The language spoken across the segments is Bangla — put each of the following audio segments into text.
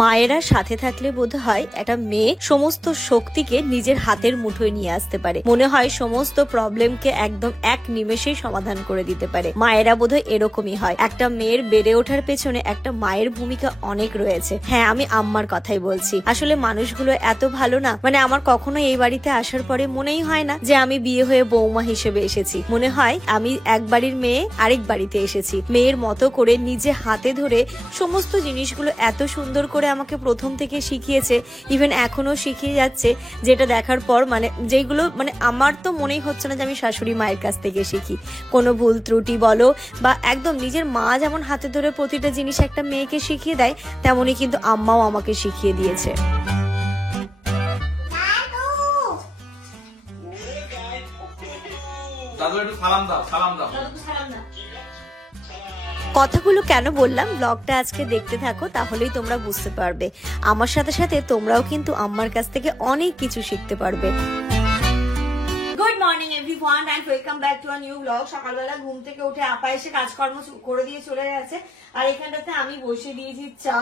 মায়েরা সাথে থাকলে বোধহয় একটা মেয়ে সমস্ত শক্তিকে নিজের হাতের মুঠোয় নিয়ে আসতে পারে। মনে হয় সমস্ত প্রবলেমকে একদম এক নিমেষেই সমাধান করে দিতে পারে। মায়েরা বোধহয় এরকমই হয়। একটা মেয়ের বেড়ে ওঠার পেছনে একটা মায়ের ভূমিকা অনেক রয়েছে। হ্যাঁ, আমি আম্মার কথাই বলছি। আসলে মানুষগুলো এত ভালো না, মানে আমার কখনো এই বাড়িতে আসার পরে মনেই হয় না যে আমি বিয়ে হয়ে বৌমা হিসেবে এসেছি। মনে হয় আমি এক বাড়ির মেয়ে আরেক বাড়িতে এসেছি। মেয়ের মতো করে নিজে হাতে ধরে সমস্ত জিনিসগুলো এত সুন্দর করে আমাকে প্রথম থেকে শিখিয়েছে, ইভেন এখনো শিখিয়ে যাচ্ছে, যেটা দেখার পর মানে যেগুলো মানে আমার তো মনেই হচ্ছে না যে আমি শাশুড়ি মায়ের কাছ থেকে শিখি। কোনো ভুল ত্রুটি বলো বা একদম নিজের মা যেমন হাতে ধরে প্রতিটা জিনিস একটা মেয়েকে শিখিয়ে দেয়, তেমনই কিন্তু আম্মাও আমাকে শিখিয়ে দিয়েছে। কথাগুলো কেন বললাম, ব্লগটা আজকে দেখতে থাকো, তাহলেই তোমরা বুঝতে পারবে। আমার সাথে সাথে তোমরাও কিন্তু আম্মার কাছ থেকে অনেক কিছু শিখতে পারবে। Good morning everyone and welcome back to a new blog. সকালবেলা ঘুম থেকে উঠে আপা এসে কাজকর্ম করে দিয়ে চলে গেছে, আর এখানটাতে আমি বসে দিয়েছি চা।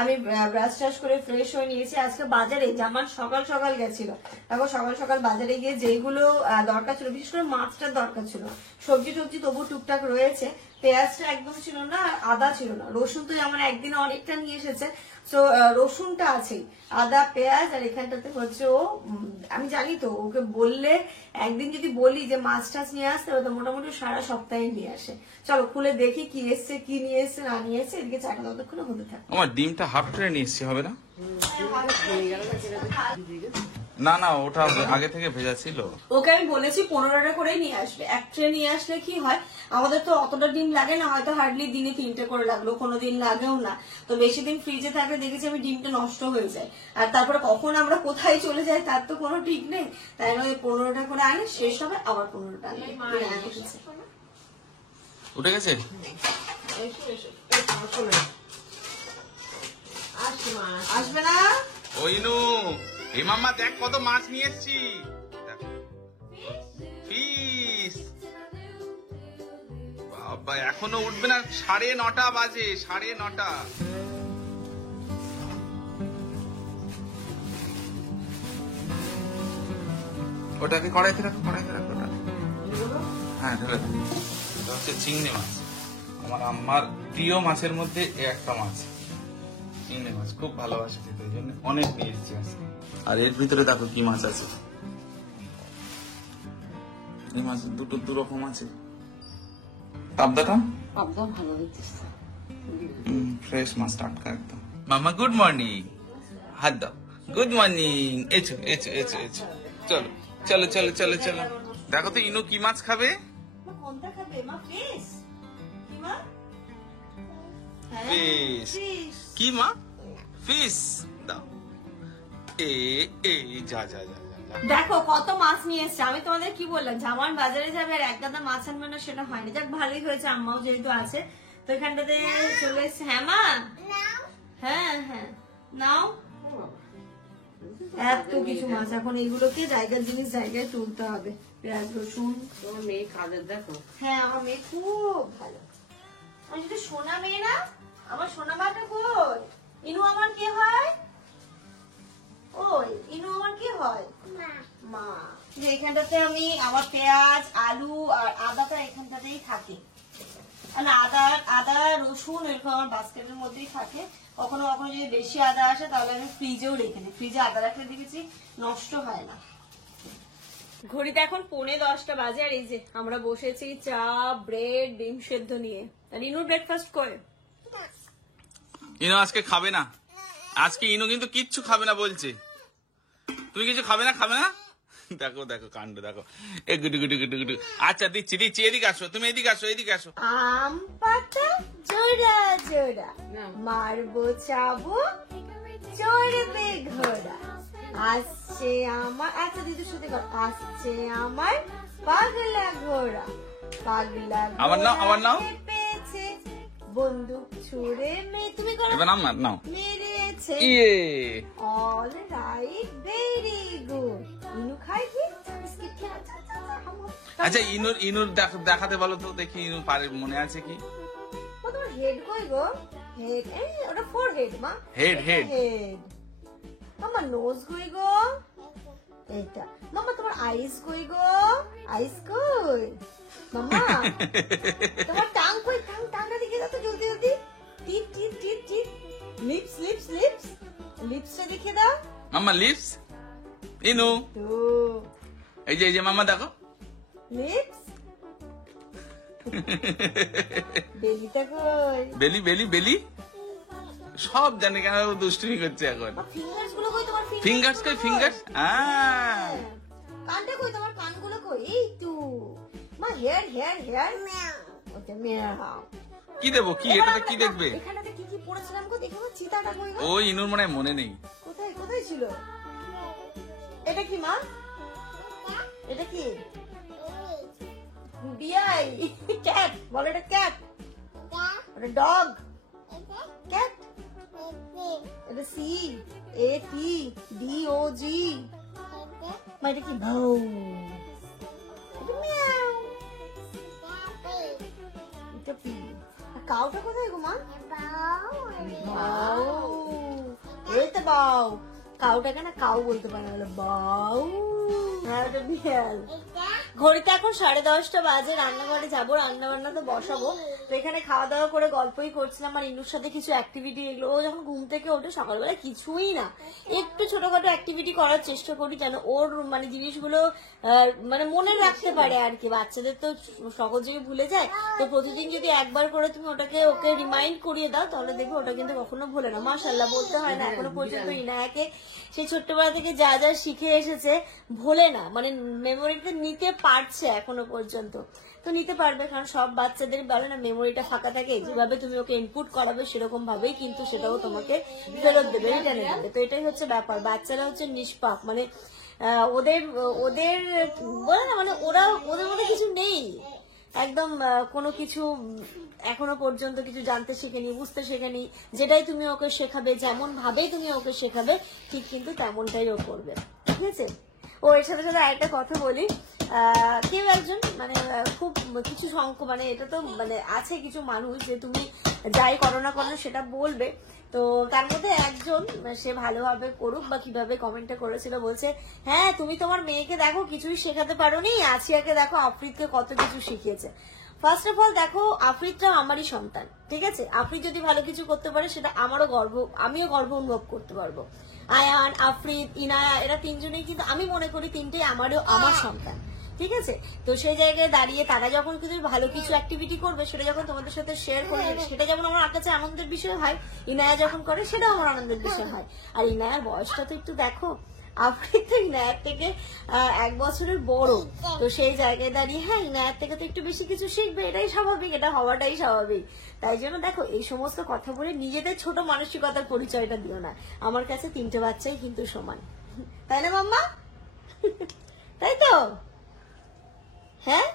আমি ব্রাশ টাশ করে ফ্রেশ হয়ে নিয়েছি। আজকে বাজারে জামান সকাল সকাল গেছিল। দেখো সকাল সকাল বাজারে গিয়ে যেগুলো দরকার ছিল, বিশেষ করে মাছটার দরকার ছিল, সবজি টবজি তবু টুকটাক রয়েছে, পেঁয়াজটা একদম ছিল না, আর আদা ছিল না। রসুন তো যেমন একদিনে অনেকটা নিয়ে এসেছে, তো রসুনটা আছেই, আদা পেঁয়াজ, আর এখানটাতে হচ্ছে ও আমি জানি তো ওকে বললে একদিন যদি বলি যে মাছ টাছ নিয়ে আসতে হবে, তো মোটামুটি সারা সপ্তাহে নিয়ে আসে। চলো খুলে দেখি কি এসছে, কি নিয়ে এসছে না নিয়ে এসছে। এদিকে চাটা ততক্ষণে হতে থাকে। আমার ডিমটা হাফ ট্রে নিয়ে এসছি, হবে না? না না, ওটা আগে থেকে ভেজা ছিল। ওকে আমি বলেছি 15টা করেই নিয়ে আসবে। এক ট্রে নিয়ে আসলে কি হয়, আমাদের তো অতটা ডিম লাগে না, হয়তো হার্ডলি দিনে 3টে করে লাগলো, কোনোদিন লাগেও না। তো বেশি দিন ফ্রিজে থাকলে দেখেছি আমি ডিমটা নষ্ট হয়ে যায়, আর তারপরে কখন আমরা কোথায় চলে যাই তার তো কোনো ঠিক নেই। তাই নয় 15টা করে আনি, শেষ হবে আবার 15টা আনি। উঠে গেছে? আসবে না ওইনু, এ মাম্মা দেখ কত মাছ নিয়ে এসছি। ফিশ বাবা, এখনো উঠবে না, 9:30 বাজে, 9:30। ওটাকে কড়াইতে রাখো, কড়াইতে রাখো ওটা। হ্যাঁ ঢেলে দাও। এটা হচ্ছে চিংড়ি মাছ, আমার আম্মার প্রিয় মাছের মধ্যে একটা মাছ। চিংড়ি মাছ খুব ভালোবাসে খেতে, এই জন্য অনেক নিয়ে এসেছি আজকে। আর এর ভিতরে দেখো কি মাছ আছে। এই মাছ দু রকম আছে। পাবদাটা ভালো হচ্ছে, ফ্রেশ মাছ, টাটকা একদম। মামা গুড মর্নিং, হাত দাও। গুড মর্নিং, এসো এসো এসো এসো, চলো চলো চলো চলো চলো। দেখো তো ইনু কি মাছ খাবে। কোনটা খাবে মা? ফিশ? কি মা? ফিশ। কি মা? ফিশ দাও। যা যা যা। দেখো কত মাছ নিয়ে এসছে। আমি তোমাদের কি বললাম, জামান বাজারে যাবে আর এক গাদা মাছ আনবে না, সেটা হয়নি। যাক ভালোই হয়েছে, আম্মাও যেহেতু আছে তো এখানটাতে চলে এসছে। হ্যাঁ মা, হ্যাঁ হ্যাঁ নাও। এত কিছু মাছ, এখন এইগুলোকে জায়গার জিনিস জায়গায় তুলতে হবে। পেঁয়াজ রসুন। তোমার মেয়ে কাজের দেখো। হ্যাঁ আমার মেয়ে খুব ভালো। আমি যদি সোনা মেয়ে না, আমার সোনা মাটা কই? ইনু আমার কি হয়? ওই ইনু আমার কি হয়? মা। এখানটাতে আমি আমার পেঁয়াজ আলু আর আদাটা এখানটাতেই থাকে, মানে আদা রসুন এরকম আমার বাস্কেটের মধ্যেই থাকে। কখনো কখনো যদি বেশি আদা আসে তাহলে আমি ফ্রিজেও রেখে দিই। ফ্রিজে আদা রাখলে দেখেছি নষ্ট হয় না। ঘড়িতে এখন 9:45 বাজে, আর এই যে আমরা বসেছি চা ব্রেড ডিম সেদ্ধ নিয়ে। আর ইনু ব্রেকফাস্ট করে। ইনু আজকে খাবে না, আজকে ইনু কিন্তু কিচ্ছু খাবে না বলছে। তুমি কিছু খাবে না, খাবে না? দেখো দেখো কাণ্ড দেখো। গুডু গুডু গুডু গুডু। আচ্ছা দিচ্ছি দিচ্ছি, এদিকে আসো, তুমি এদিকে আসো, এদিকে আসো। আম পাতা জোড়া জোড়া, মারবো চাবো চড়বে ঘোড়া, আসছে আমার, আচ্ছা দিদির সাথে আসছে আমার পাগলা ঘোড়া, পাগলা আমার নাও, আমার নাও। পেয়েছে বন্দুক ছুড়ে তুমি করো, এবার আমার নাও। মেরেছে। ইয়ে অল রাইট, ভেরি গুড। ইনু খাই কি বিস্কিট খেয়ে। আচ্ছা ইনুর দেখাতে বলো তো দেখি, ইনু পারে, মনে আছে কি? ও তোমার হেড কই গো? হেড, ওটা ফোরহেড মা। Head head head. মামা নোজ কই গো? এটা। মামা তোমার আইস কই গো? আইস কই? মামা তোমার টাং কই? টাংটা দেখে দাও তো জলদি জলদি। Tip tip tip tip. Lips lips lips. লিপসটা দেখে দাও। মাম্মা লিপস ইনু তো এই যে মাম্মা দেখো লিপস। বেলিটা কই? বেলি বেলি বেলি সব জানে কেন দুষ্টুমি করছে এখন। ফিঙ্গার্স গুলো কই তোমার? ফিঙ্গার্স কই ফিঙ্গার্স? কানটা কই তোমার? কানগুলো কই? এই তো মা হেয়ার হেয়ার হেয়ার। ওটা মিয়াও। কি দেবো? কি এটাতে কি দেখবে? এখানটাতে কি কি পড়েছিলাম গো? দেখো চিতাটা কই গো? ও ইনুর মনে নেই। কোথায় কোথায় ছিল? এটা কি মা? এটা কি? বিআই ক্যাট। বলো এটা ক্যাট। ওটা ডগ। ক্যাট। এটা সি এ টি ডি ও জি। মা এটা কি? ভাউ। এটা মিয়াও। এটা পি। কাউটা কোথায় গো মা? বাউ। এই তো বাউ। কাউটাকে না কাউ বলতে পারে না, বাউ। আর এটা বিড়াল। ঘড়িতে এখন 10:30 বাজে। রান্নাঘরে যাবো, রান্না বান্না তো বসাবো। তো এখানে খাওয়া দাওয়া করে গল্পই করছিলাম আর ইনুর সাথে কিছু অ্যাক্টিভিটি। এগুলো ও যখন ঘুম থেকে ওঠে সকালবেলা কিছুই না, একটু ছোটখাটো অ্যাক্টিভিটি করার চেষ্টা করি যেন ওর মানে জিনিসগুলো মানে মনে রাখতে পারে আর কি। বাচ্চাদের তো সহজেই ভুলে যায়, তো প্রতিদিন যদি একবার করে তুমি ওকে রিমাইন্ড করিয়ে দাও তাহলে দেখবে ওটা কিন্তু কখনো ভুলে না। মাশাআল্লাহ বলতে হয় না, এখনো পর্যন্ত ইনায়াকে সেই ছোট্টবেলা থেকে যা যা শিখে এসেছে ভোলে না, মানে মেমোরিতে নিতে পারছে এখনো পর্যন্ত। তো নিতে পারবে, কারণ সব বাচ্চাদের বলে না মেমোরিটা ফাঁকা থাকে, যেভাবে তুমি ওকে ইনপুট করাবে সেরকম ভাবেই কিন্তু সেটাও তোমাকে ফেরত দেবে, রিটার্ন দেবে। তো এটাই হচ্ছে ব্যাপার। বাচ্চারা হচ্ছে নিষ্পাপ, মানে ওদের ওদের বলে না, মানে ওদের মধ্যে কিছু নেই একদম, কোনো কিছু এখনো পর্যন্ত কিছু জানতে শেখেনি, বুঝতে শেখেনি। যেটাই তুমি ওকে শেখাবে, যেমন ভাবেই তুমি ওকে শেখাবে ঠিক কিন্তু তেমনটাই ও করবে, ঠিক আছে? ও এর সাথে সাথে আরেকটা কথা বলি, কেউ একজন মানে খুব কিছু মানে এটা তো মানে আছে কিছু মানুষ যে তুমি যাই করো না করো সেটা বলবে। তো তার মধ্যে একজন, সে ভালোভাবে করুক বা কিভাবে কমেন্টটা করেছিল, বলছে হ্যাঁ তুমি তোমার মেয়েকে দেখো কিছুই শেখাতে পারোনি, আসিয়াকে দেখো আফ্রিদকে কত কিছু শিখিয়েছে। ফার্স্ট অফ অল দেখো, আফ্রিদটা আমারই সন্তান, ঠিক আছে? আফ্রিদ যদি ভালো কিছু করতে পারে সেটা আমারও গর্ব, আমিও গর্ব অনুভব করতে পারবো। আয়ান, আফ্রিদ, ইনায়া, এরা তিনজনেই কিন্তু আমি মনে করি তিনটেই আমার সন্তান, ঠিক আছে? তো সেই জায়গায় দাঁড়িয়ে তারা যখন কিছু ভালো কিছু অ্যাক্টিভিটি করবে সেটা যখন তোমাদের সাথে শেয়ার করবে, সেটা যেমন আমার কাছে আনন্দের বিষয় হয়, ইনায়া যখন করে সেটাও আমার আনন্দের বিষয় হয়। আর ইনায়ার বয়সটা তো একটু দেখো, আফ্রিদ তো ইনায়ার থেকে 1 বছরের বড়। তো সেই জায়গায় দাঁড়িয়ে হ্যাঁ ইনায়ার থেকে তো একটু বেশি কিছু শিখবে, এটাই স্বাভাবিক, এটা হওয়াটাই স্বাভাবিক। তাই জন্য দেখো এই সমস্ত কথা বলে নিজেদের ছোট মানসিকতার পরিচয়টা দিও না। আমার কাছে 3টে বাচ্চাই কিন্তু সমান, তাই না মাম্মা? তাই তো? হ্যাঁ,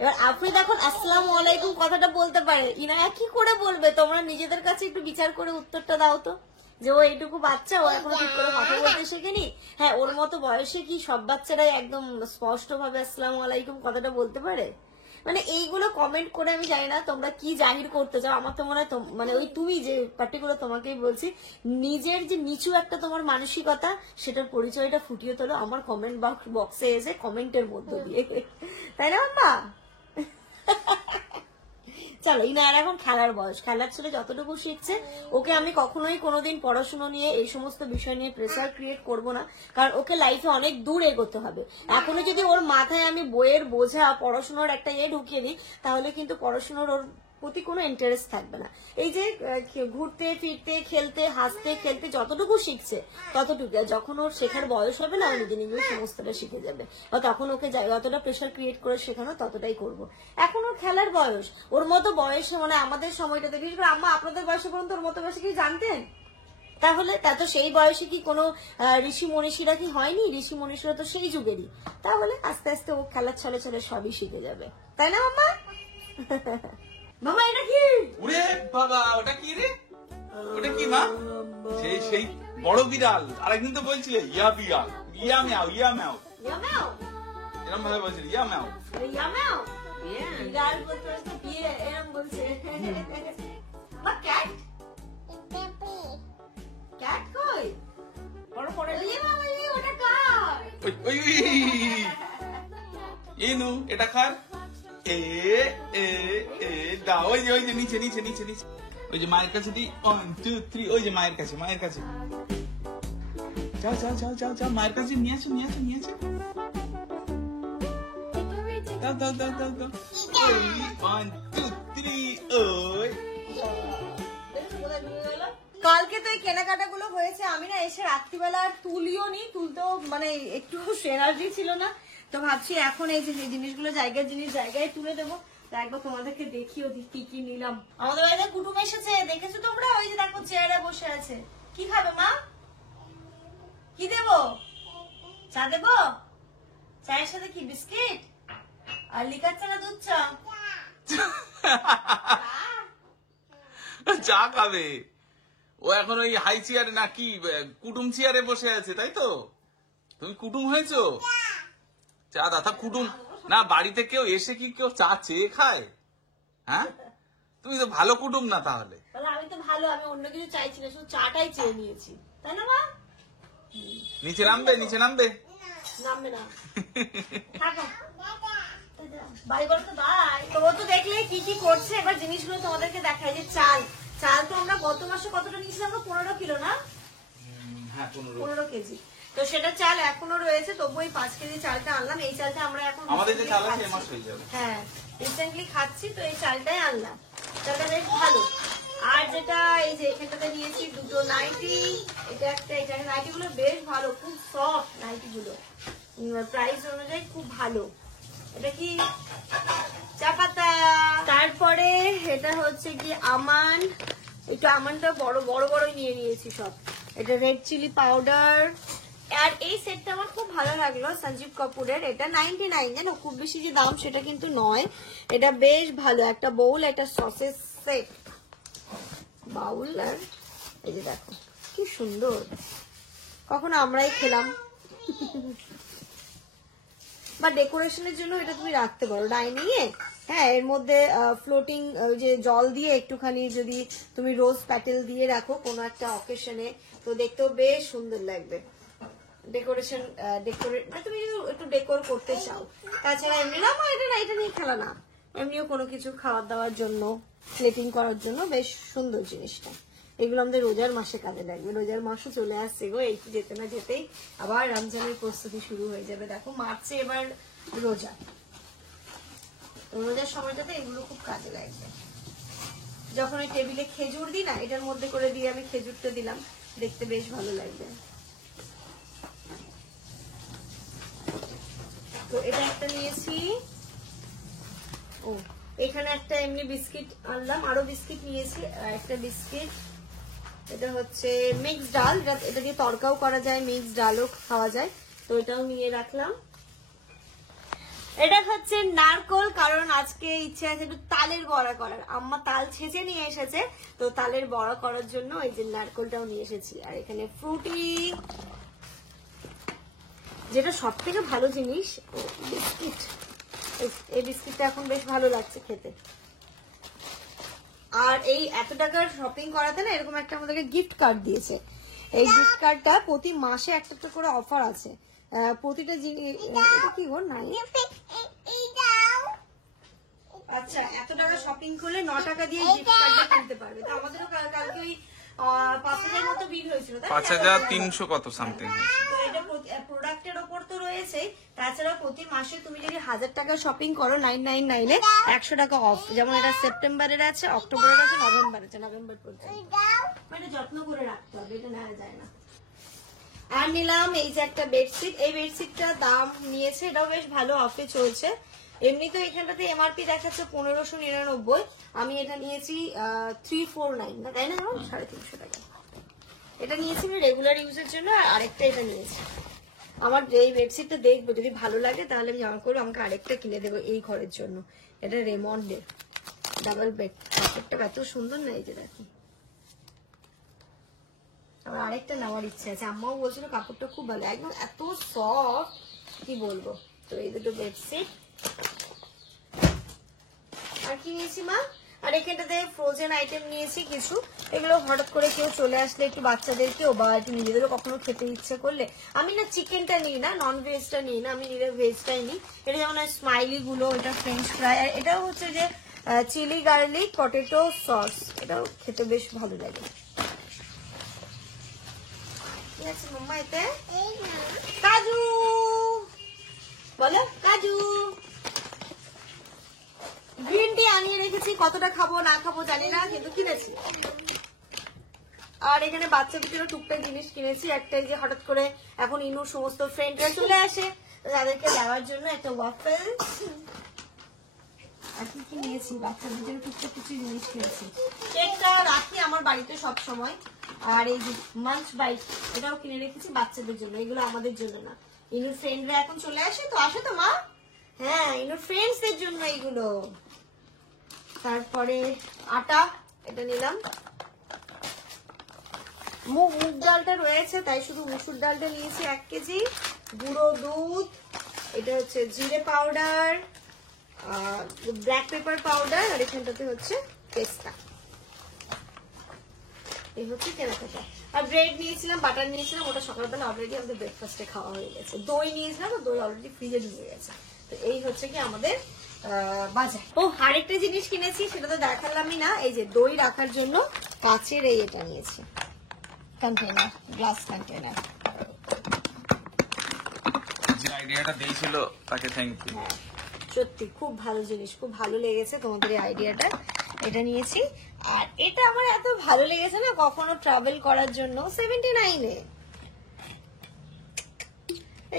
এবার আফ্রিদ এখন আসসালামু আলাইকুম কথাটা বলতে পারে, ইনায়া কি করে বলবে? তোমরা নিজেদের কাছে একটু বিচার করে উত্তরটা দাও তো, যে ও এইটুকু বাচ্চা, ও এখনো ঠিক করে কথা বলতে শেখেনি। হ্যাঁ, ওর মতো বয়সে কি সব বাচ্চারাই একদম স্পষ্ট ভাবে আসসালামু আলাইকুম কথাটা বলতে পারে? মানে এইগুলো কমেন্ট করে আমি জানি না তোমরা কি জাহির করতে চাও। আমার তো মনে হয় মানে ওই তুমি যে পার্টিকুলার তোমাকেই বলছি, নিজের যে নিচু একটা তোমার মানসিকতা সেটার পরিচয়টা ফুটিয়ে তোলো আমার কমেন্ট বক্সে এসে কমেন্টের মধ্য দিয়ে, তাই না বাবা? চলো, ইনার এখন খেলার বয়স, খেলার ছেলে যতটুকু শিখছে ওকে আমি কখনোই কোনোদিন পড়াশোনা নিয়ে এই সমস্ত বিষয় নিয়ে প্রেসার ক্রিয়েট করব না, কারণ ওকে লাইফে অনেক দূর এগোতে হবে। এখনো যদি ওর মাথায় আমি বইয়ের বোঝা পড়াশোনার একটা ঢুকিয়ে দিই তাহলে কিন্তু পড়াশোনার ওর প্রতি কোনো ইন্টারেস্ট থাকবে না। এই যে ঘুরতে ফিরতে খেলতে হাসতে খেলতে যতটুকু শিখছে ততটুকু, যখন ওর শেখার বয়স হবে না নিজে নিজে সমস্তটা শিখে যাবে, বা তখন ওকে যতটা প্রেশার ক্রিয়েট করে শেখানো ততটাই করব। এখন ওর খেলার বয়স, ওর মতো বয়সে মানে আমাদের সময়টাতে, বিশেষ করে আম্মা আপনাদের বয়সে পর্যন্ত ওর মতো বয়সে কি জানতেন? তাহলে তা তো সেই বয়সে কি কোনো ঋষি মনীষীরা কি হয়নি? ঋষি মনীষীরা তো সেই যুগেরই। তাহলে আস্তে আস্তে ও খেলার ছলে ছলে সবই শিখে যাবে, তাই না মাম্মা? বাবা এটা কি? ওরে বাবা, ওটা কি রে? ওটা কি মা? সেই বড় বিড়াল। আরেকদিন তো বলছিলে ইয়া বিড়াল, ইয়া ম্যাও, ইয়া ম্যাও, ইয়া ম্যাও, এরকম ভাবে বলছিলে ইয়া ম্যাও, ইয়া ম্যাও। বিড়াল বলতে বিয়ে এরকম বলছে। মা ক্যাট ক্যাট কই বড় পড়ে ওটা কার ওই ওই ইনু এটা কার এ এ এ দা ওই যে নিচে নিচে নিচে নিচে ওই যে মায়ের কাছে দি 1 2 3 ওই যে মায়ের কাছে যাও যাও যাও যাও যাও মায়ের কাছে নিয়ে আসো দাও দাও দাও দাও দাও 1 2 3 ওই কালকে তো এই কেনাকাটাগুলো হয়েছে, আমি না এসে রাত্রিবেলা আর তুলিও নি, তুলতেও মানে একটু এনার্জি ছিল না, তো ভাবছি এখন এই যে জিনিসগুলো জায়গায় তুলে দেবো। একবার তোমাদেরকে দেখিও কি কি নিলাম। আমাদের বাড়িতে কুটুম এসেছে, দেখেছো তোমরা? ওই যে দেখো চেয়ারে বসে আছে। কি খাবে মা? কি দেবো? চা দেবো? চায়ের সাথে কি বিস্কিট আর লিকার চা না দুধ চা? চা খাবে ও এখন ওই হাই চেয়ারে নাকি কুটুম চেয়ারে বসে আছে, তাই তো? তুমি কুটুম হয়েছো? চা দাদা কুটুম না, বাড়িতে কেউ এসে কি কেউ চা চেয়ে খায়? হ্যাঁ, তুমি তো ভালো কুটুম না তাহলে। আমি তো ভালো, আমি অন্য কিছু চাইছি না, শুধু চাটাই চেয়ে নিয়েছি, তাই না মা? নিচে নামবে নামবে না, থাকো বাই বল তো বাই। তো ও তো দেখলে কি কি করছে, এবার জিনিসগুলো তোমাদেরকে দেখাই। যে চাল তো আমরা গত মাসে কতটা নিয়েছিলাম? 15 কিলো না? হ্যাঁ 15 কেজি। তো সেটা চাল এখনো রয়েছে, তবু এই 5 কেজি চালটা আনলাম। এই চালটা আমরা এখন আমাদের যে চাল আছে মাস হয়ে যাবে। হ্যাঁ রিসেন্টলি খাচ্ছি, তো এই চালটাই আনলাম। চালটা বেশ ভালো। আর যেটা এই যে এখানটাতে নিয়েছি দুটো নাইটি, এটা নাইটি গুলো বেশ ভালো, খুব সফট নাইটি গুলো, প্রাইস অনুযায়ী খুব ভালো। এটা কি চা পাতা। তারপরে এটা হচ্ছে কি আমান, একটু আমানটা বড় নিয়ে নিয়েছি সব। এটা রেড চিলি পাউডার। আর এই সেটটা আমার খুব ভালো লাগলো, সঞ্জীব কাপুরের। এটা 99, জানো খুব বেশি যে দাম সেটা কিন্তু নয়, এটা বেশ ভালো। একটা বাউল, একটা সসেস সেট বাউল, আর এই যে দেখো কি সুন্দর, কখনো আমরাই খেলাম। বা ডেকোরেশনের জন্য এটা তুমি রাখতে পারো ডাইনিং এ। হ্যাঁ, এর মধ্যে ফ্লোটিং যে জল দিয়ে একটুখানি যদি তুমি রোজ প্যাটেল দিয়ে রাখো কোনো একটা অকেশনে, তো দেখতেও বেশ সুন্দর লাগবে। তুমি একটু ডেকোর করতে চাও। তাছাড়া এমনি না এটা নিয়ে খেলা না, এমনিও কোনো কিছু খাবার দাওয়ার জন্য, প্লেটিং করার জন্য বেশ সুন্দর জিনিসটা। এগুলো আমাদের রোজার মাসে কাজে লাগবে। রোজার মাসও চলে আসছে গো, এই যেতে না যেতেই আবার রমজানের প্রস্তুতি শুরু হয়ে যাবে। দেখো মার্চে এবার রোজা, রোজার সময়টাতে এগুলো খুব কাজে লাগবে। যখন ওই টেবিলে খেজুর দিই না, এটার মধ্যে করে দিয়ে আমি খেজুরটা দিলাম, দেখতে বেশ ভালো লাগবে। তো এটা একটা নিয়েছি। ও এখানে একটা এমনি বিস্কিট আনলাম, আরো বিস্কিট নিয়েছি। একটা বিস্কিট, এটা হচ্ছে মিক্স ডাল, এটা দিয়ে তরকাও করা যায়, মিক্স ডালও খাওয়া যায়, তো এটাও নিয়ে রাখলাম। এটা হচ্ছে নারকোল, কারণ আজকে ইচ্ছে আছে একটু তালের বড়া করার। আম্মা তাল ছেঁচে নিয়ে এসেছে, তো তালের বড়া করার জন্য এই যে নারকোলটাও নিয়ে এসেছি। আর এখানে ফ্রুটি, যেটা সব থেকে ভালো জিনিস বিস্কিট। এই বিস্কিটটা এখন বেশ ভালো লাগছে খেতে। আর এই এত টাকার শপিং করাতে না এরকম একটা আমাদেরকে গিফট কার্ড দিয়েছে। এই গিফট কার্ডটা প্রতি মাসে একটা করে অফার আছে। প্রতিটা কি গো নাই, আচ্ছা এত টাকা শপিং করলে 9 টাকা দিয়ে গিফট কার্ডটা কিনতে পারবে। তো আমাদেরও কালকে ওই 5000 মতো বিল হয়েছিল, 5300 কত সামথিং। তো এটা প্রোডাক্টের ওপর তো রয়েছে, তাছাড়া প্রতি মাসে তুমি যদি 1000 টাকা শপিং করো 999 এ 100 টাকা অফ। যেমন এটা সেপ্টেম্বরের আছে, অক্টোবরের আছে, নভেম্বর পর্যন্ত। মানে যত্ন করে রাখতে হবে, এটা নেওয়া যায় না। আর নিলাম এই যে একটা বেডশিট। এই বেডশিটটা দাম নিয়েছে, এটাও বেশ ভালো অফে চলছে। এমনি তো এখানটাতে এমআরপি দেখাচ্ছে 1599, আমি এটা নিয়েছি 349 না, তাই না? 350 টাকা এটা নিয়েছি আমি রেগুলার ইউজের জন্য। আর আরেকটা এটা নিয়েছি, আমার এই বেডশিটটা দেখবো যদি ভালো লাগে তাহলে আমি জামা করবো, আমাকে আরেকটা কিনে দেবো এই ঘরের জন্য। এটা রেমন্ডের ডাবল বেড, কাপড়টা এত সুন্দর না, এই যে দেখি। আমার আরেকটা নেওয়ার ইচ্ছা আছে, আম্মাও বলছিল কাপড়টা খুব ভালো, একদম এত সফট কি বলবো। তো এই দুটো বেডশিট। আর কি নিয়েছি মা? আর এখানটাতে ফ্রোজেন আইটেম নিয়েছি কিছু, এগুলো হঠাৎ করে কেউ চলে আসলে একটু বাচ্চাদেরকেও বা একটু নিজেদেরও কখনো খেতে ইচ্ছে করলে, আমি না চিকেনটা নিই না, নন ভেজটা নিই না, আমি নিলে ভেজটাই নিই। এটা যেমন স্মাইলি গুলো, এটা ফ্রেঞ্চ ফ্রাই, আর এটাও হচ্ছে যে চিলি গার্লিক পটেটো সস, এটাও খেতে বেশ ভালো লাগে। ঠিক আছে মাম্মা, এতে কাজু বলো, কাজু গ্রিন টি আনিয়ে রেখেছি, কতটা খাবো না খাবো জানি না, কিন্তু কিনেছি। আর এখানে বাচ্চাদেরও টুকটাক জিনিস কিনেছি, একটাই যে হঠাৎ করে এখন ইনুর সমস্ত ফ্রেন্ডরা চলে আসে, তাদেরকে দেওয়ার জন্য একটা ওয়াফেল। আর কি নিয়েছি, বাচ্চাদের জন্য টুকটাক কিছু জিনিস কিনেছি। কেকটা রাখি আমার বাড়িতে সব সময়। আর এই যে মাঞ্চ বাইট, এটাও কিনে রেখেছি বাচ্চাদের জন্য, এগুলো আমাদের জন্য না। ইনুর ফ্রেন্ডরা এখন চলে আসে তো, আসে তো মা, হ্যাঁ ইনুর ফ্রেন্ডসদের জন্য এইগুলো। তারপরে আটা, এটা নিলাম। মুগ ডালটা রয়েছে তাই শুধু মুসুর ডালটা নিয়েছি 1 কেজি। গুঁড়ো দুধ, এটা হচ্ছে জিরে পাউডার, ব্ল্যাক পেপার পাউডার, আর এখানটাতে হচ্ছে পেস্তা। এই হচ্ছে কেনাকাটা। আর ব্রেড নিয়েছিলাম, বাটার নিয়েছিলাম, ওটা সকালবেলা অলরেডি আমাদের ব্রেকফাস্টে খাওয়া হয়ে গেছে। দই নিয়েছিলাম, দই অলরেডি ফ্রিজে ঢুকে গেছে। তো এই হচ্ছে কি আমাদের বাজার। ও আরেকটা জিনিস কিনেছি, সেটা তো দেখালামই না, এই যে দই রাখার জন্য কাচের এই এটা নিয়েছি, কন্টেনার, গ্লাস কন্টেনার। যে আইডিয়াটা দিয়েছিল তাকে থ্যাংক ইউ। সত্যি খুব ভালো জিনিস, খুব ভালো লেগেছে তোমাদের এই আইডিয়াটা, এটা নিয়েছি। আর এটা আমার এত ভালো লেগেছে না, কখনো ট্রাভেল করার জন্য 79-এ।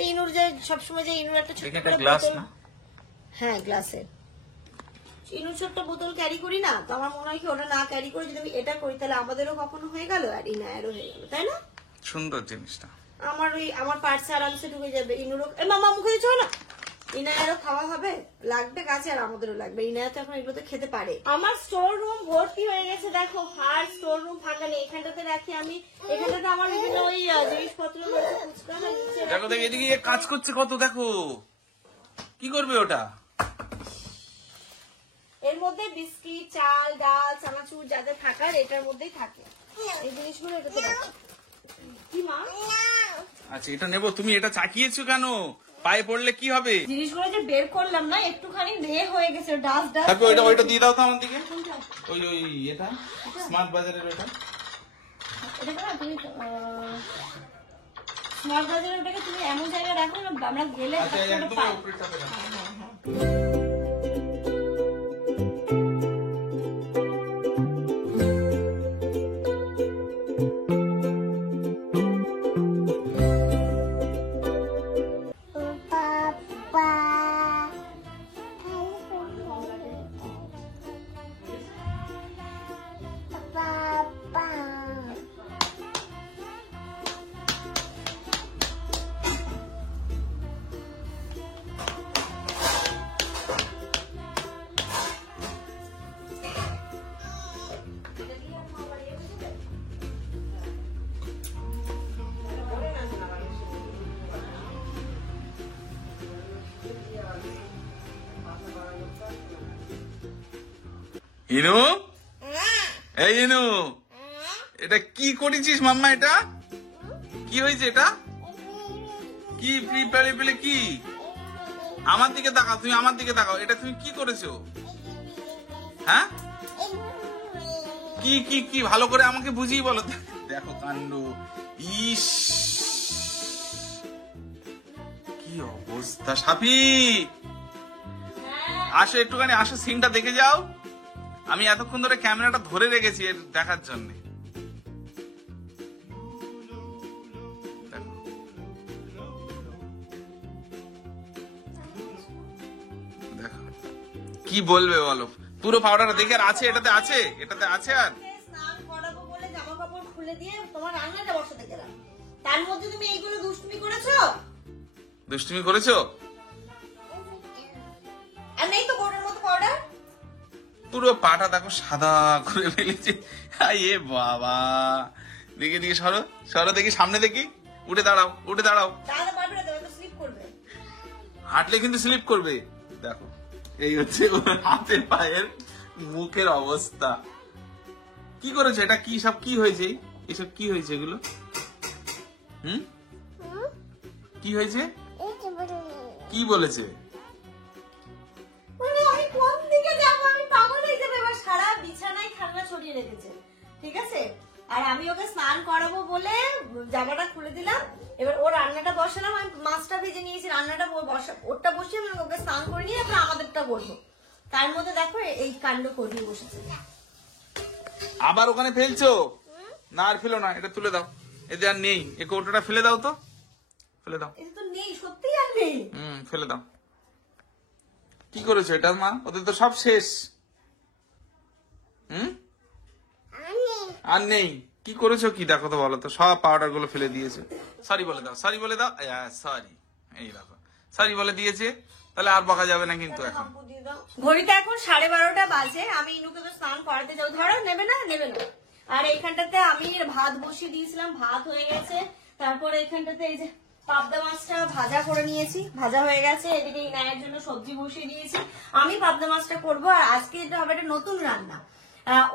ইনুর যে সবসময় যে ইনুর একটা ছোট গ্লাস না, হ্যাঁ গ্লাসের ইনুর ছোট্ট বোতল ক্যারি করি না, তো আমার মনে হয় কি ওটা না ক্যারি করে যদি আমি এটা করি তাহলে আমাদেরও কখনো হয়ে গেল আর ইনায়ারও হয়ে গেল, তাই না? সুন্দর জিনিসটা। আমার পার্সে আরামসে ঢুকে যাবে, ইনুরও মামা মুখে দিচ্ছ না, ইনায়ারও খাওয়া হবে, লাগবে কাছে, আর আমাদেরও লাগবে। ইনায়া তো এখন এগুলোতে খেতে পারে। আমার স্টোর রুম ভর্তি হয়ে গেছে, দেখো আর স্টোর রুম ফাঁকা নেই। এখানটাতে রাখি আমি, এখানটাতে আমার বিভিন্ন ওই জিনিসপত্র রয়েছে, ফুচকা না, দেখো দেখো এদিকে কাজ করছে কত, দেখো কি করবে ওটা। এর মধ্যে বিস্কিট, চাল, ডাল, চানাচুর যাদের থাকার এটার মধ্যেই থাকে, এই জিনিসগুলো এটাতে রাখি। কি মা? আচ্ছা এটা নেবো, তুমি এটা চাকিয়েছো কেন? পায়ে পড়লে কি হবে? জিনিসগুলো যে বের করলাম না, একটুখানি হয়ে গেছে, ডাস্ট ডাস্ট। তারপর ওইটা দিয়ে দাও তো আমার দিকে, ওই এটা স্মার্ট বাজারের ওটা। এটা না তুমি স্মার্ট বাজারে ওটাকে তুমি এমন জায়গায় রাখো না, আমরা গেলে আচ্ছা একদম উপরেরটাতে রাখো। ইনু, এই ইনু, এটা কি করেছিস মাম্মা? এটা কি হয়েছে? এটা কি পেলে পেলে কি? আমার দিকে তাকাও, তুমি আমার দিকে তাকাও, এটা তুমি কি করেছো? হ্যাঁ কি কি কি ভালো করে আমাকে বুঝিয়ে বলো। দেখো কাণ্ড, ইস কি অবস্থা। সাপি আসো একটুখানি, আসো সিনটা দেখে যাও। আমি এতক্ষণ ধরে ক্যামেরাটা ধরে রেখেছি এর দেখার জন্য। দেখো কি বলবে বলো, পুরো পাউডারটা দেখে আর আছে, এটাতে আছে, এটাতে আছে। আর স্নান করাবো বলে জামা কাপড় খুলে দিয়ে তোমার রান্নাটা বসাতে গেলাম, তার মধ্যে তুমি এইগুলো দুষ্টুমি করেছো। দুষ্টুমি করেছো? আর নেই তো বোর্ডের মতো পাউডার, পুরো পাটা দেখো সাদা করে ফেলেছে। এ বাবা, দেখি দেখি সরো সরো, দেখি সামনে দেখি, উঠে দাঁড়াও উঠে দাঁড়াও। দাদা পারবে না, তো স্লিপ করবে, হাঁটলে কিন্তু স্লিপ করবে। দেখো এই হচ্ছে ওর হাতের পায়ের মুখের অবস্থা কি করেছে? এটা কি সব কি হয়েছে? এসব কি হয়েছে এগুলো? কি হয়েছে? কি বলেছে? আমি কোন দিকে যাবো? আমি পাগল হয়ে যাবো। এবার সারা বিছানায় খেলনা ছড়িয়ে রেখেছে, ঠিক আছে? আর আমি ওকে স্নান করাবো বলে জামাটা খুলে দিলাম। এবার ওর রান্নাটা বসালাম, আমি মাছটা ভেজে নিয়েছি, রান্নাটা ওরটা বসিয়ে আমি ওকে স্নান করে নিয়ে এবার আমাদেরটা করবো। তার মধ্যে দেখো এই কাণ্ড করিয়ে বসেছে। আবার ওখানে ফেলছো? না আর ফেলো না, এটা তুলে দাও। এতে আর নেই, এ কৌটোটা ফেলে দাও তো, ফেলে দাও। এটা তো নেই, সত্যি আর নেই। ফেলে দাও। কি করেছো এটা মা? ওদের তো সব শেষ। আর নেই। কি করেছো কি দেখো তো, বলো তো। সব পাউডার গুলো ফেলে দিয়েছে। সরি বলে দাও, সরি বলে দাও। সরি, এই দেখো সরি বলে দিয়েছে। তাহলে আর বকা যাবে না কিন্তু এখন। ঘড়িতে এখন 12:30 বাজে। আমি ইনুকে তো স্নান করাতে যাবো। ধরো, নেবে না? নেবে না। আর এইখানটাতে আমি ভাত বসিয়ে দিয়েছিলাম, ভাত হয়ে গেছে। তারপরে এইখানটাতে এই যে পাবদা মাছটা ভাজা করে নিয়েছি, ভাজা হয়ে গেছে। এদিকে ইনায়ের জন্য সবজি বসিয়ে দিয়েছি। আমি পাবদা মাছটা করবো। আর আজকে এটা হবে একটা নতুন রান্না,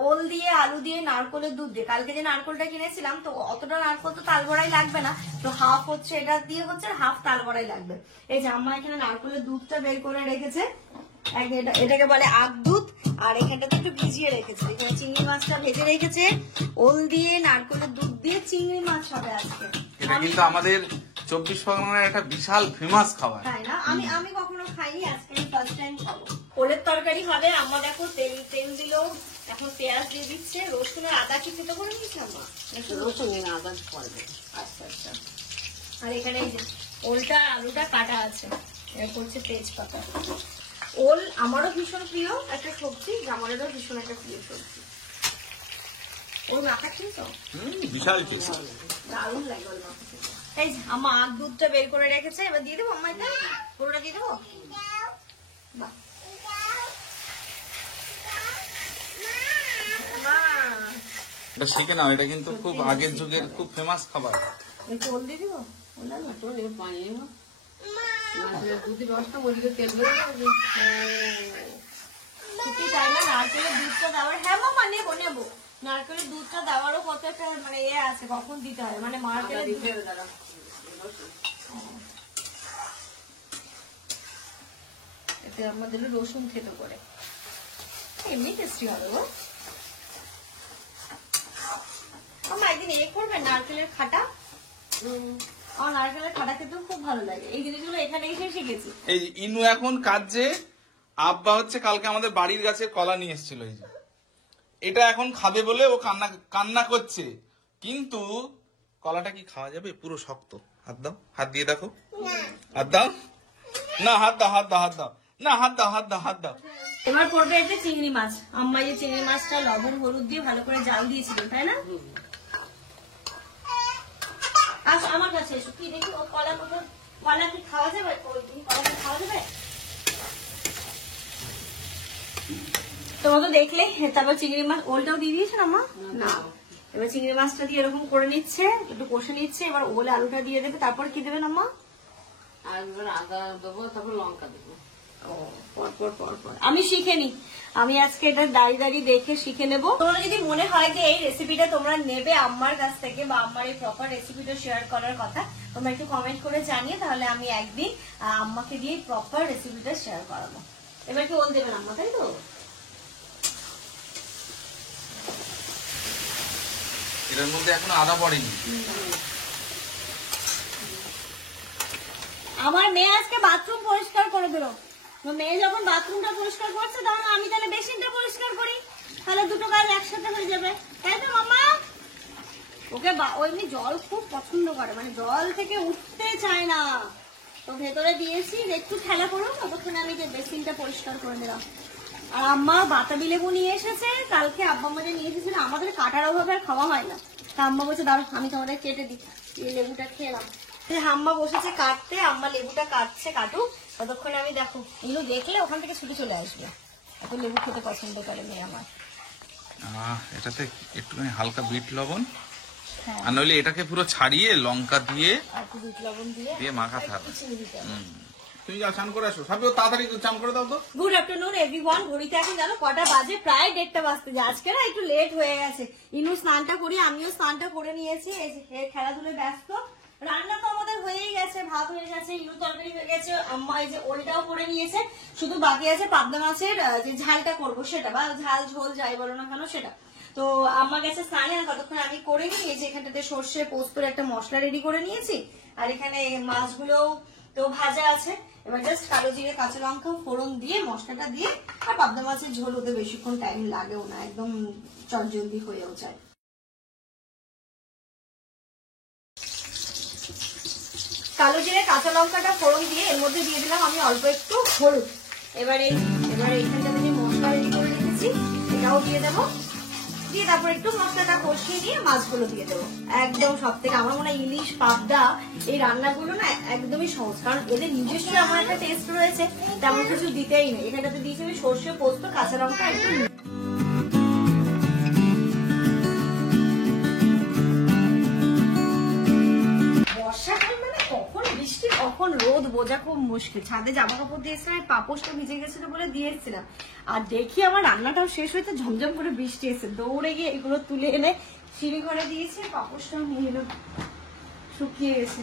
ওল দিয়ে আলু দিয়ে নারকলের দুধ দিয়ে। কালকে যে নারকলটা কিনেছিলাম, তো অতটা নারকল তো তালবড়াই লাগবে না, তো হাফ হচ্ছে এটা দিয়ে হচ্ছে, আর হাফ তালবড়াই লাগবে। এই যে আম্মা এখানে নারকলের দুধটা বের করে রেখেছে, এটাকে বলে আখ দুধ। আর এখানটাতে একটু ভিজিয়ে রেখেছে। এখানে চিংড়ি মাছটা ভেজে রেখেছে। ওল দিয়ে নারকলের দুধ দিয়ে চিংড়ি মাছ হবে আজকে। এটা কিন্তু আমাদের 24 পরগনার একটা বিশাল ফেমাস খাবার। তাই না? আমি কখনো খাইনি, আজকে আমি ফার্স্ট টাইম খাবো। ওলের তরকারি হবে। আম্মা দেখো তেল দিল, এখন পেঁয়াজ দিয়ে দিচ্ছে, রসুন আর আদা কি থেতো করে নিয়েছি আম্মা? রসুনের আদা পড়বে। আচ্ছা আচ্ছা। আর এখানে এই যে ওলটা আলুটা কাটা আছে, এটা করছে তেজপাতা। ওল আমারও ভীষণ প্রিয় একটা সবজি, আমাদেরও ভীষণ একটা প্রিয় সবজি। ওল মাখা খেয়েছো? বিশাল টেস্ট, দারুণ লাগে ওল মাখা খেতে। এই যে আম্মা আখ দুধটা বের করে রেখেছে, এবার দিয়ে দেবো আম্মা? এটা পুরোটা দিয়ে দেবো? বাহ, এটা শিখে নাও। এটা কিন্তু খুব আগের যুগের খুব ফেমাস খাবার। একটু ওল দিয়ে দিবো? ওল না তো এর পানি এনো। মাছের দুধের রসটা ওদিকে তেল বেরোবে। সত্যি তাই না? নারকেলের দুধটা দেওয়ার, হ্যাঁ মামা নেবো নেবো। নারকেলের দুধটা দেওয়ারও কত একটা মানে এ আছে, কখন দিতে হয়, মানে নারকেলের দুধ। এতে আমাদের রসুন খেতে করে এমনি টেস্টি হবে গো। আমার একদিন এ করবে নারকেলের খাটা। আমার নারকেলের খাটা খেতেও খুব ভালো লাগে। এই জিনিসগুলো এখানে এসে শিখেছি। এই যে ইনু এখন কাজে, আব্বা হচ্ছে কালকে আমাদের বাড়ির গাছের কলা নিয়ে এসেছিল। এই যে এটা এখন খাবে বলে ও কান্না করছে, কিন্তু কলাটা কি খাওয়া যাবে? পুরো শক্ত। হাত দাও, হাত দিয়ে দেখো। হাত দাও না, হাত দাও, হাত দাও, হাত দাও না, হাত দাও, হাত দাও, হাত দাও। এবার পড়বে এতে চিংড়ি মাছ। আম্মা যে চিংড়ি মাছটা লবণ হলুদ দিয়ে ভালো করে জাল দিয়েছিল, তাই না? আচ্ছা আমার কাছে এসো, কি দেখি ও কলা মতো। কলা কি খাওয়া যাবে? কলা খাওয়া যাবে? তোমরা তো দেখলে। তারপর চিংড়ি মাছ ওলটাও দিয়ে দিয়েছে না মা? না। এবার চিংড়ি মাছটা দিয়ে এরকম করে নিচ্ছে, একটু কষে নিচ্ছে। এবার ওল আলুটা দিয়ে দেবে, তারপর কি দেবে না মা? আর এবার আদা দেবো, তারপর লঙ্কা দেবো। পর আমি শিখে নি। আমি আজকে এটা দাঁড়িয়ে দেখে শিখে নেবো। তোমরা যদি মনে হয় যে এই রেসিপিটা তোমরা নেবে আম্মার কাছ থেকে, বা আম্মার এই প্রপার রেসিপিটা শেয়ার করার কথা, তোমরা একটু কমেন্ট করে জানিয়ে, তাহলে আমি একদিন আম্মাকে দিয়ে প্রপার রেসিপিটা শেয়ার করাবো। এবার কি ওল দেবেন আম্মা, তাই তো? এটার মধ্যে এখনো আদা পড়েনি। আমার মেয়ে আজকে বাথরুম পরিষ্কার করে দিল। মেয়ে যখন বাথরুমটা পরিষ্কার করছে, তখন আমি তাহলে বেসিনটা পরিষ্কার করি, তাহলে দুটো কাজ একসাথে হয়ে যাবে, তাই তো মামা? ওকে এমনি জল খুব পছন্দ করে, মানে জল থেকে উঠতে চায় না। তো ভেতরে দিয়েছি, একটু খেলা করুন, ততক্ষণে আমি যে বেসিনটা পরিষ্কার করে দিলাম। আর আম্মা বাতাবি লেবু নিয়ে এসেছে, কালকে আব্বা আমাদের নিয়ে এসেছিল। আমাদের কাটার অভাবে আর খাওয়া হয় না, তা আম্মা বলছে দাঁড়ো আমি তোমাদের কেটে দিই, এই লেবুটা খেলাম। আম্মা বসেছে কাটতে, আম্মা লেবুটা কাটছে, কাটুক, ততক্ষণে আমি দেখো এগুলো দেখলে ওখান থেকে ছুটে চলে আসবে। এত লেবু খেতে পছন্দ করে মেয়ে আমার। এটাতে একটুখানি হালকা বিট লবণ, আর নইলে এটাকে পুরো ছাড়িয়ে লঙ্কা দিয়ে আর একটু বিট লবণ দিয়ে মাখাতে হবে। তুমি যাও চান করে আসো, সাবিও তাড়াতাড়ি চান করে দাও তো। Good afternoon everyone. ঘড়িতে এখন জানো কটা বাজে? প্রায় 1:30 বাজতে যায়। আজকে না একটু লেট হয়ে গেছে। ইনু স্নানটা করি, আমিও স্নানটা করে নিয়েছি। এই যে খেলাধুলায় ব্যস্ত। রান্না তো আমাদের হয়েই গেছে, ভাত হয়ে গেছে, ইনু তরকারি হয়ে গেছে, আম্মা এই যে ওলটাও করে নিয়েছে। শুধু বাকি আছে পাবদা মাছের যে ঝালটা করবো সেটা, বা ঝাল ঝোল যাই বলো না কেন সেটা। তো আম্মা গেছে স্নানে, ততক্ষণ আমি করে নিই। এই যে এখানটাতে সর্ষে পোস্তর একটা মশলা রেডি করে নিয়েছি, আর এখানে মাছগুলো তো ভাজা আছে। এবার জাস্ট কালো জিরে কাঁচা লঙ্কা ফোড়ন দিয়ে মশলাটা দিয়ে, আর পাবদা মাছের ঝোল ওদের বেশিক্ষণ টাইম লাগেও না, একদম চটজলদি হয়েও যায়। কালো জিরে কাঁচা লঙ্কাটা ফোড়ন দিয়ে এর মধ্যে দিয়ে দিলাম আমি অল্প একটু হলুদ। এবার এইখানটাতে যে মশলা রেডি করে রেখেছি এটাও দিয়ে দেবো, দিয়ে তারপর একটু মশলাটা কষিয়ে দিয়ে মাছগুলো দিয়ে দেবো। একদম সব থেকে আমার মনে হয় ইলিশ পাবদা এই রান্নাগুলো না একদমই সহজ, কারণ এদের নিজস্ব আমার একটা টেস্ট রয়েছে, তেমন কিছু দিতেই নেই। এখানটাতে দিয়েছি আমি সর্ষে পোস্ত কাঁচা লঙ্কা একটু। বর্ষাকাল মানে কখন বৃষ্টি কখন রোদ বোঝা খুব মুশকিল। ছাদে জামা কাপড় দিয়েছিলাম, পাপোশটা ভিজে গেছিল বলে দিয়েছিলাম, আর দেখি আমার রান্নাটাও শেষ হইতে ঝমঝম করে বৃষ্টি এসে দৌড়ে গিয়ে এগুলো তুলে এনে সিঁড়ি ঘরে দিয়েছি, পাপোশটাও নিয়ে এলো, শুকিয়ে গেছে।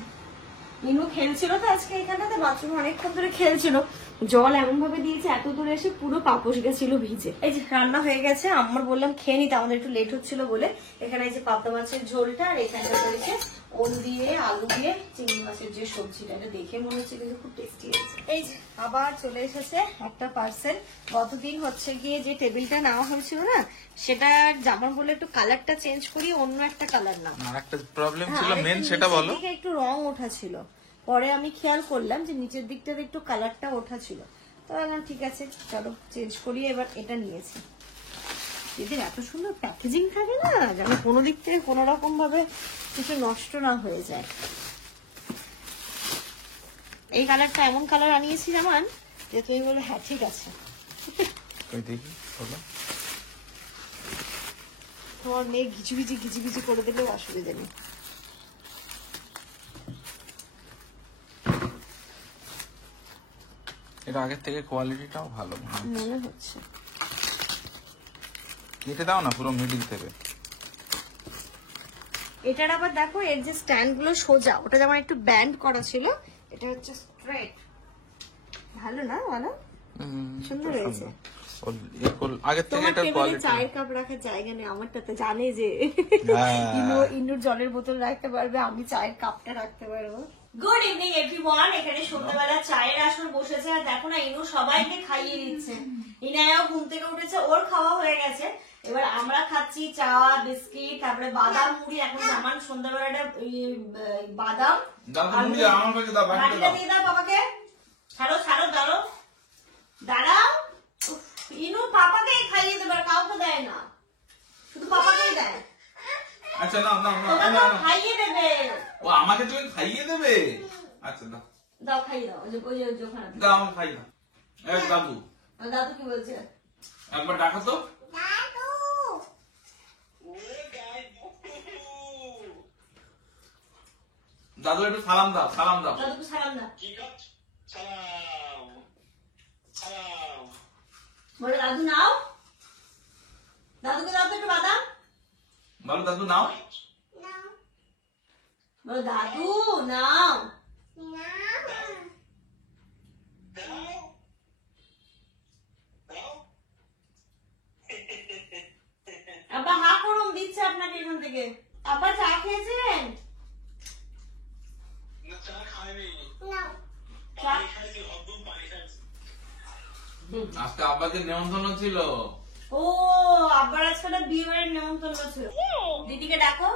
ইনু খেলছিল তো আজকে এখানটাতে, বাথরুমে অনেকক্ষণ ধরে খেলছিল, জল এমন ভাবে দিয়েছে এত দূরে এসে পুরো পাপোশ গেছিল ভিজে। এই যে রান্না হয়ে গেছে, আমার বললাম খেয়ে নিতে, আমাদের একটু লেট হচ্ছিল বলে। এখানে এই যে পাবদা মাছের ঝোলটা, আর এখানটা রয়েছে ওল দিয়ে আলু দিয়ে চিংড়ি মাছের যে সবজিটা, এটা দেখে মনে হচ্ছে কিন্তু খুব টেস্টি হয়েছে। এই যে আবার চলে এসেছে একটা পার্সেল। গতদিন হচ্ছে গিয়ে যে টেবিলটা নেওয়া হয়েছিল না, সেটা জামার বলে একটু কালারটা চেঞ্জ করি, অন্য একটা কালার না, আর একটা প্রবলেম ছিল মেন, সেটা বলো। একটু রং ওঠা ছিল, পরে আমি খেয়াল করলাম যে নিচের দিকটাতে একটু কালারটা ওঠা ছিল, তো ঠিক আছে চলো চেঞ্জ করি। এবার এটা নিয়েছি। এদের এত সুন্দর প্যাকেজিং থাকে না, যেন কোনো দিক থেকে কোনো রকম ভাবে কিছু নষ্ট না হয়ে যায়। এই কালারটা এমন কালার আনিয়েছি যেমন যে তুমি বলে হ্যাঁ ঠিক আছে, তোমার মেয়ে ঘিচি ঘিচি করে দিলেও অসুবিধা নেই। এটা আগের থেকে কোয়ালিটিটাও ভালো মনে হচ্ছে। কেটে দাও না পুরো মিডিল থেকে। এটার আবার দেখো এর যে স্ট্যান্ড গুলো সোজা, ওটা যেমন একটু ব্যান্ড করা ছিল, এটা হচ্ছে স্ট্রেট। ভালো না বলো? সুন্দর হয়েছে। আগের থেকে এটা কোয়ালিটি। চায়ের কাপ রাখার জায়গা নেই আমারটাতে, জানে যে ইনুর জলের বোতল রাখতে পারবে, আমি চায়ের কাপটা রাখতে পারবো। Good evening everyone. এখানে সন্ধ্যাবেলা চায়ের আসর বসেছে, আর দেখো না ইনু সবাইকে খাইয়ে দিচ্ছে। ইনায়াও ঘুম থেকে উঠেছে, ওর খাওয়া হয়ে গেছে। এবার আমরা খাচ্ছি চা বিস্কিট, তারপরে বাদাম মুড়ি। এখন আমার সন্ধ্যাবেলাটা বাদাম দিয়ে দাও বাবাকে। ছাড়ো ছাড়ো দাঁড়ো দাঁড়াও। ইনু পাপাকে খাইয়ে দেবে, কাউকে দেয় না, শুধু পাপাকেই দেয়। আচ্ছা না না না খাইয়ে দেবে। ও আমাকে তুমি খাইয়ে দেবে? আচ্ছা দাও দাও খাইয়ে দাও। ওই যে ওখানে দাও, আমাকে খাইয়ে দাও। এই দাদু, দাদু কি বলছে? একবার ডাকো তো। দাদু একটু সালাম দাও, সালাম দাও। দাদুকে সালাম দাও। বলে দাদু নাও, দাদুকে দাও তো একটু বাদাম। বলো দাদু নাও। বলো দাদু নাও। আব্বা হা করুন দিচ্ছে আপনাকে এখান থেকে। আব্বা চা খেয়েছেন? আজকে আব্বাদের নেমন্তন্ন ছিল। ও আব্বার আজকে একটা বিয়ে বাড়ির নেমন্তন্ন ছিল। দিদিকে ডাকো।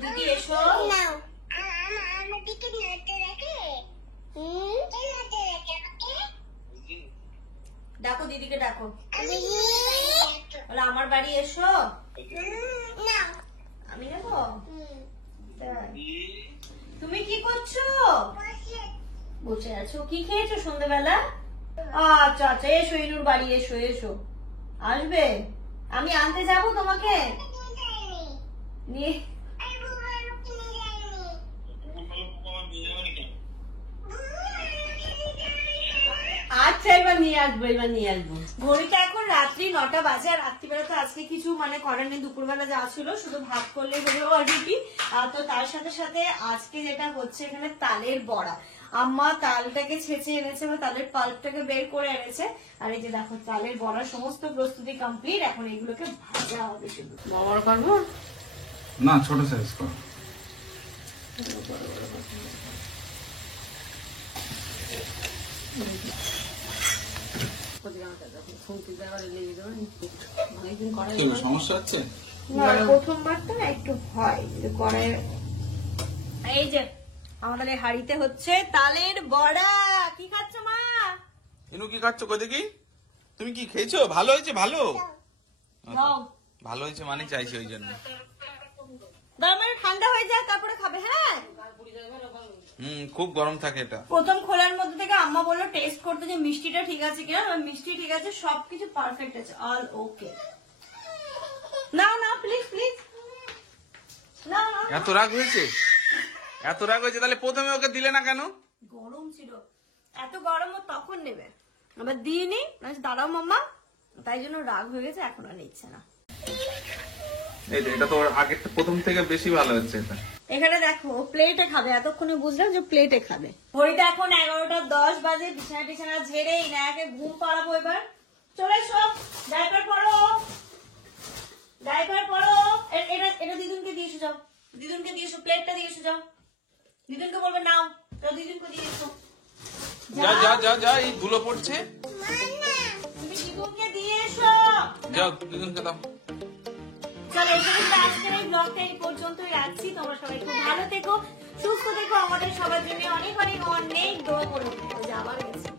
দিদি এসো। ডাকো দিদিকে ডাকো। বলে আমার বাড়ি এসো। আমি যাবো? তুমি কি করছো? বসে আছো। কি খেয়েছো সন্ধ্যেবেলা? আচ্ছা আচ্ছা এসো, ইনুর বাড়ি এসো এসো। আসবে? আমি আনতে যাবো তোমাকে নিয়ে। আচ্ছা এবার নিয়ে আসবো, এবার নিয়ে আসবো। ঘড়িটা এখন রাত্রি 9টা বাজে। আর রাত্রিবেলা তো আজকে কিছু মানে করার নেই, দুপুরবেলা যা ছিল শুধু ভাত করলেই হলো অলরেডি। তো তার সাথে সাথে আজকে যেটা হচ্ছে এখানে তালের বড়া। আম্মা তালটাকে ছেঁচে এনেছে বা তালের পাল্পটাকে বের করে এনেছে। আর এই যে দেখো তালের বড়া সমস্ত প্রস্তুতি কমপ্লিট। এখন এগুলোকে ভাজা হবে শুধু। বড় করবো? না, ছোট সাইজ করো। অনেকদিন করা কি সমস্যা হচ্ছে? না, প্রথমবার তো না একটু হয় করে। এই যে আমাদের এই হাড়িতে হচ্ছে তালের বড়া। কি খাচ্ছ মা? ইনু কি খাচ্ছ কই দেখি? তুমি কি খেয়েছো? ভালো হয়েছে? ভালো নাও। ভালো হয়েছে মানে চাইছি ওই জন্য। গরমে ঠান্ডা হয়ে যায় তারপরে খাবে। হ্যাঁ, খুব গরম থাকে এটা। প্রথম খোলার মধ্যে থেকে আম্মা বললো টেস্ট করতে যে মিষ্টিটা ঠিক আছে কিনা। মিষ্টি ঠিক আছে, সবকিছু পারফেক্ট আছে, অল ওকে। না না প্লিজ প্লিজ, না না। এত রাগ হয়েছে? এত রাগ হয়েছে তাহলে প্রথমে ওকে দিলে না কেন? গরম ছিল, এত গরম ও তখন নেবে, আবার দিইনি। দাঁড়াও মাম্মা, তাই জন্য রাগ হয়ে গেছে, এখন আর নিচ্ছে না। এই এটা তো আগে প্রথম থেকে বেশি ভালো হচ্ছে এটা। এখানে দেখো প্লেটে খাবে, এতক্ষণে বুঝলাম যে প্লেটে খাবে। ঘড়িতে এখন 11:10 বাজে। বিছানা টিছানা ঝেড়ে ইনায়াকে ঘুম পাড়াবো এবার। চলে এসো, ডাইপার পরো, ডাইপার পরো। এটা দিদুনকে দিয়ে এসো, যাও দিদুনকে দিয়ে এসো, প্লেটটা দিয়ে এসো, যাও দিদুনকে বলবে নাও, যাও দিদুনকে দিয়ে এসো। যা যা যা যা, এই ধুলো পড়ছে। তুমি দিদুনকে দিয়ে এসো, যাও দিদুনকে দাও। চলো এসে কিন্তু আজকের এই ব্লগটা এই পর্যন্তই রাখছি। তোমরা সবাই খুব ভালো থেকো, সুস্থ থেকো, আমাদের সবার জন্য অনেক অনেক অনেক দোয়া করো। ওই যে আবার গেছে।